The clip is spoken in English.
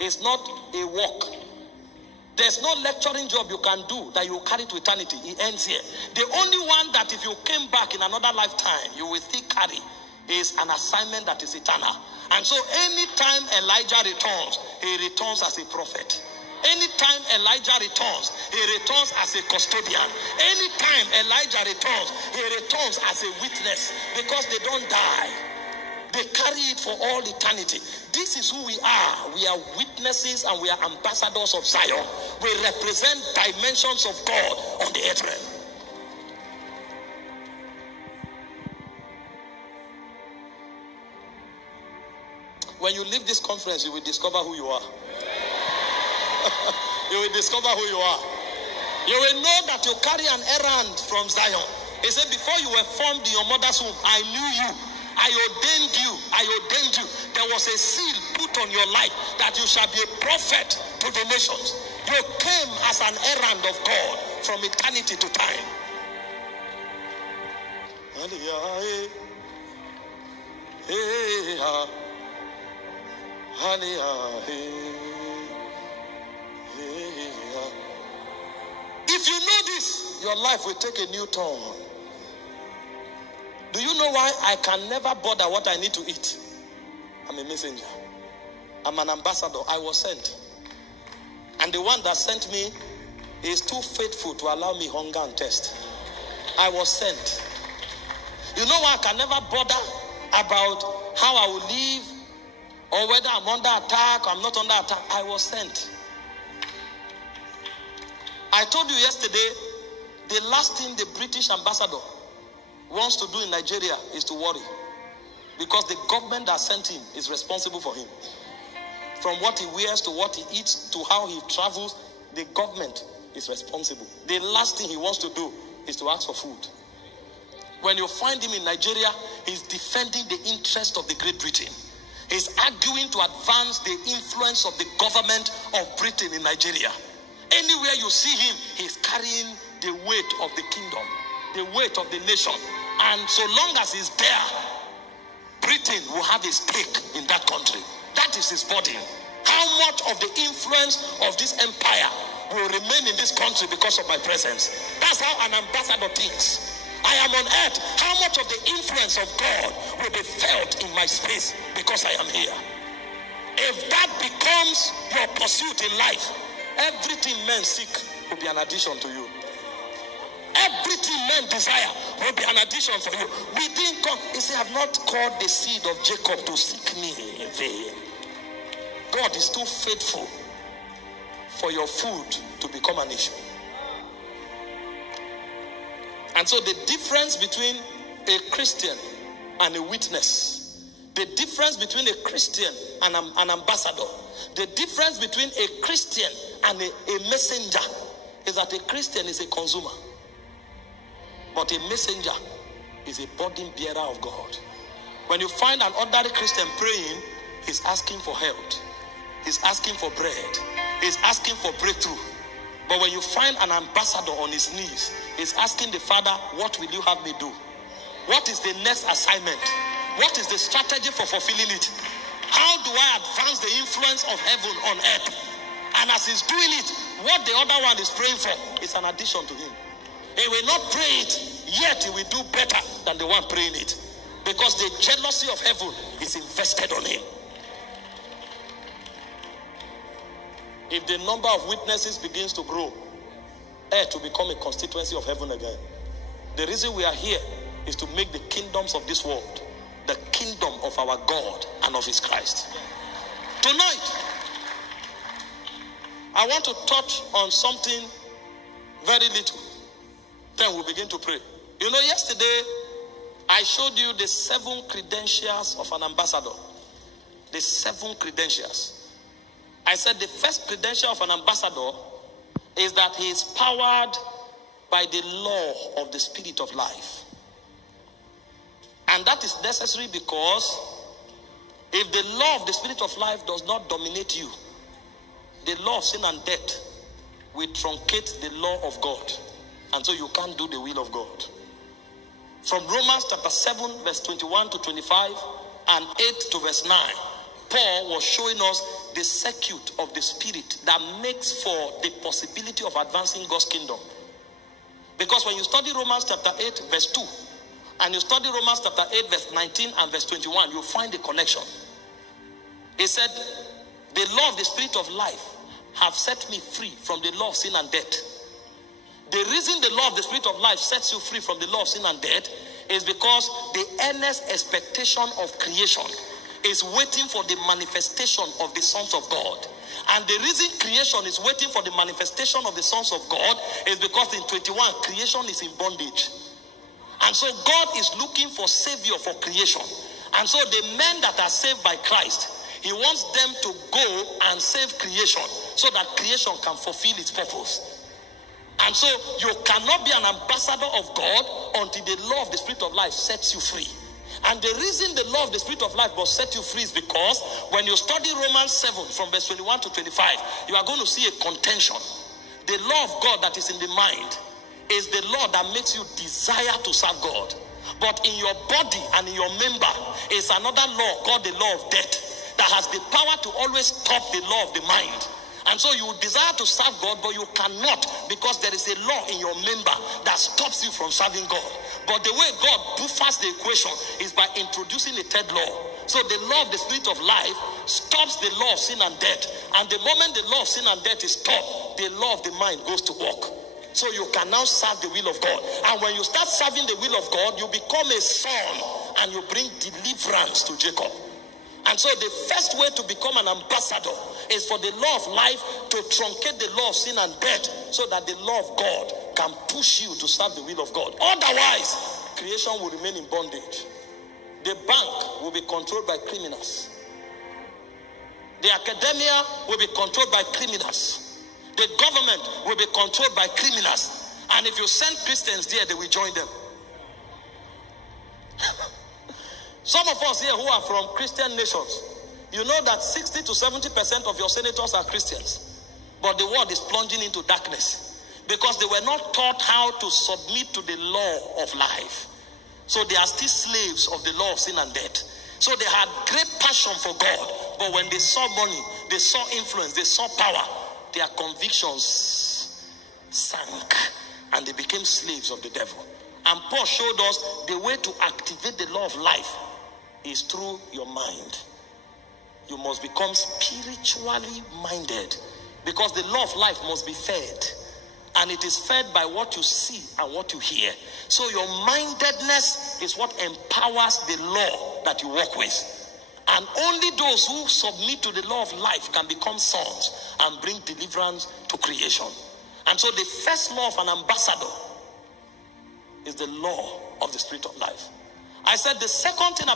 is not a work. There's no lecturing job you can do that you will carry to eternity. It ends here. The only one that if you came back in another lifetime, you will still carry is an assignment that is eternal. And so anytime Elijah returns, he returns as a prophet. Anytime Elijah returns, he returns as a custodian. Anytime Elijah returns, he returns as a witness, because they don't die. They carry it for all eternity. This is who we are. We are witnesses and we are ambassadors of Zion. We represent dimensions of God on the earth realm. When you leave this conference, you will discover who you are. You will discover who you are. You will know that you carry an errand from Zion. He said, before you were formed in your mother's womb, I knew you. I ordained you. I ordained you. There was a seal put on your life that you shall be a prophet to the nations. You came as an errand of God from eternity to time. If you know this, your life will take a new turn. Do you know why I can never bother what I need to eat? I'm a messenger. I'm an ambassador. I was sent. And the one that sent me is too faithful to allow me hunger and thirst. I was sent. You know why I can never bother about how I will live, or whether I'm under attack or I'm not under attack? I was sent. I told you yesterday, the last thing the British ambassador wants to do in Nigeria is to worry, because the government that sent him is responsible for him. From what he wears to what he eats to how he travels, the government is responsible. The last thing he wants to do is to ask for food. When you find him in Nigeria, he's defending the interest of the Great Britain. He's arguing to advance the influence of the government of Britain in Nigeria. Anywhere you see him, he's carrying the weight of the kingdom, the weight of the nation. And so long as he's there, Britain will have a stake in that country. That is his burden. How much of the influence of this empire will remain in this country because of my presence? That's how an ambassador thinks. I am on earth. How much of the influence of God will be felt in my space because I am here? If that becomes your pursuit in life, everything men seek will be an addition to you. Everything men desire will be an addition for you. We didn't come. He said, I have not called the seed of Jacob to seek me in vain. God is too faithful for your food to become an issue. And so the difference between a Christian and a witness, the difference between a Christian and an ambassador, the difference between a Christian and a messenger is that a Christian is a consumer, but a messenger is a burden bearer of God. When you find an ordinary Christian praying, he's asking for health, he's asking for bread, he's asking for breakthrough. But when you find an ambassador on his knees, he's asking the Father, what will you have me do? What is the next assignment? What is the strategy for fulfilling it? How do I advance the influence of heaven on earth? And as he's doing it, what the other one is praying for is an addition to him. He will not pray it, yet he will do better than the one praying it, because the jealousy of heaven is invested on him. If the number of witnesses begins to grow, earth will become a constituency of heaven again. The reason we are here is to make the kingdoms of this world the kingdom of our God and of his Christ. Tonight, I want to touch on something very little. Then we'll begin to pray. You know, yesterday, I showed you the 7 credentials of an ambassador. The 7 credentials. I said the first credential of an ambassador is that he is powered by the law of the Spirit of life. And that is necessary because if the law of the Spirit of life does not dominate you, the law of sin and death will truncate the law of God. And so you can't do the will of God. From Romans chapter 7, verse 21 to 25, and 8 to verse 9, Paul was showing us the circuit of the Spirit that makes for the possibility of advancing God's kingdom. Because when you study Romans chapter 8 verse 2 and you study Romans chapter 8 verse 19 and verse 21, you'll find the connection. He said, the law of the Spirit of life have set me free from the law of sin and death. The reason the law of the Spirit of life sets you free from the law of sin and death is because the earnest expectation of creation is waiting for the manifestation of the sons of God. And the reason creation is waiting for the manifestation of the sons of God is because in 21, creation is in bondage. And so God is looking for savior for creation. And so the men that are saved by Christ, he wants them to go and save creation so that creation can fulfill its purpose. And so you cannot be an ambassador of God until the law of the Spirit of life sets you free. And the reason the law of the Spirit of life will set you free is because when you study Romans 7 from verse 21 to 25, you are going to see a contention. The law of God that is in the mind is the law that makes you desire to serve God. But in your body and in your member is another law called the law of death that has the power to always stop the law of the mind. And so you desire to serve God, but you cannot because there is a law in your member that stops you from serving God. But the way God buffers the equation is by introducing a third law. So the law of the Spirit of life stops the law of sin and death. And the moment the law of sin and death is stopped, the law of the mind goes to work. So you can now serve the will of God. And when you start serving the will of God, you become a son and you bring deliverance to Jacob. And so the first way to become an ambassador is for the law of life to truncate the law of sin and death so that the law of God can push you to serve the will of God. Otherwise, creation will remain in bondage. The bank will be controlled by criminals. The academia will be controlled by criminals. The government will be controlled by criminals. And if you send Christians there, they will join them. Some of us here who are from Christian nations, you know that 60 to 70% of your senators are Christians. But the world is plunging into darkness because they were not taught how to submit to the law of life. So they are still slaves of the law of sin and death. So they had great passion for God. But when they saw money, they saw influence, they saw power, their convictions sank and they became slaves of the devil. And Paul showed us the way to activate the law of life is through your mind. You must become spiritually minded because the law of life must be fed. And it is fed by what you see and what you hear. So your mindedness is what empowers the law that you work with. And only those who submit to the law of life can become sons and bring deliverance to creation. And so the first law of an ambassador is the law of the Spirit of life. I said the second thing